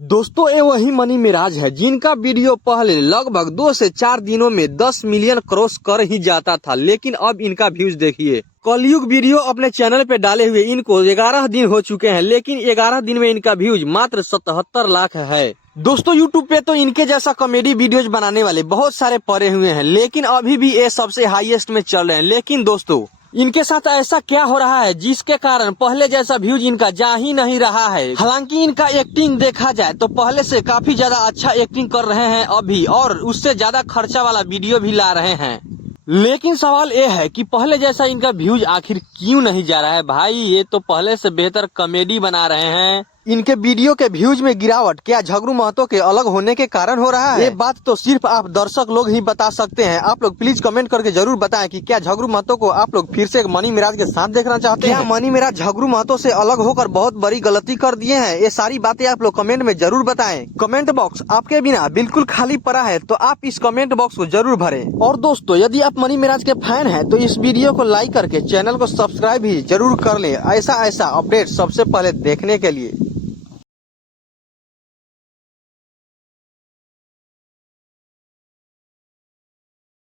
दोस्तों ये वही मनी मिराज है जिनका वीडियो पहले लगभग 2 से 4 दिनों में 10 मिलियन क्रॉस कर ही जाता था, लेकिन अब इनका व्यूज देखिए। कलयुग वीडियो अपने चैनल पे डाले हुए इनको 11 दिन हो चुके हैं, लेकिन 11 दिन में इनका व्यूज मात्र 77 लाख है। दोस्तों यूट्यूब पे तो इनके जैसा कॉमेडी वीडियोज बनाने वाले बहुत सारे पड़े हुए हैं, लेकिन अभी भी ये सबसे हाईएस्ट में चल रहे हैं। लेकिन दोस्तों इनके साथ ऐसा क्या हो रहा है जिसके कारण पहले जैसा व्यूज इनका जा ही नहीं रहा है। हालांकि इनका एक्टिंग देखा जाए तो पहले से काफी ज्यादा अच्छा एक्टिंग कर रहे हैं अभी, और उससे ज्यादा खर्चा वाला वीडियो भी ला रहे हैं। लेकिन सवाल ये है कि पहले जैसा इनका व्यूज आखिर क्यों नहीं जा रहा है। भाई ये तो पहले से बेहतर कॉमेडी बना रहे हैं। इनके वीडियो के व्यूज में गिरावट क्या झगड़ू महतो के अलग होने के कारण हो रहा है? ये बात तो सिर्फ आप दर्शक लोग ही बता सकते हैं। आप लोग प्लीज कमेंट करके जरूर बताएं कि क्या झगड़ू महतो को आप लोग फिर से मनी मिराज के साथ देखना चाहते हैं? क्या मनी मिराज झगड़ू महतो से अलग होकर बहुत बड़ी गलती कर दिए हैं? ये सारी बातें आप लोग कमेंट में जरूर बताएं। कमेंट बॉक्स आपके बिना बिल्कुल खाली पड़ा है, तो आप इस कमेंट बॉक्स को जरूर भरें। और दोस्तों यदि आप मनी मिराज के फैन हैं तो इस वीडियो को लाइक करके चैनल को सब्सक्राइब भी जरूर कर लें, ऐसा अपडेट सबसे पहले देखने के लिए।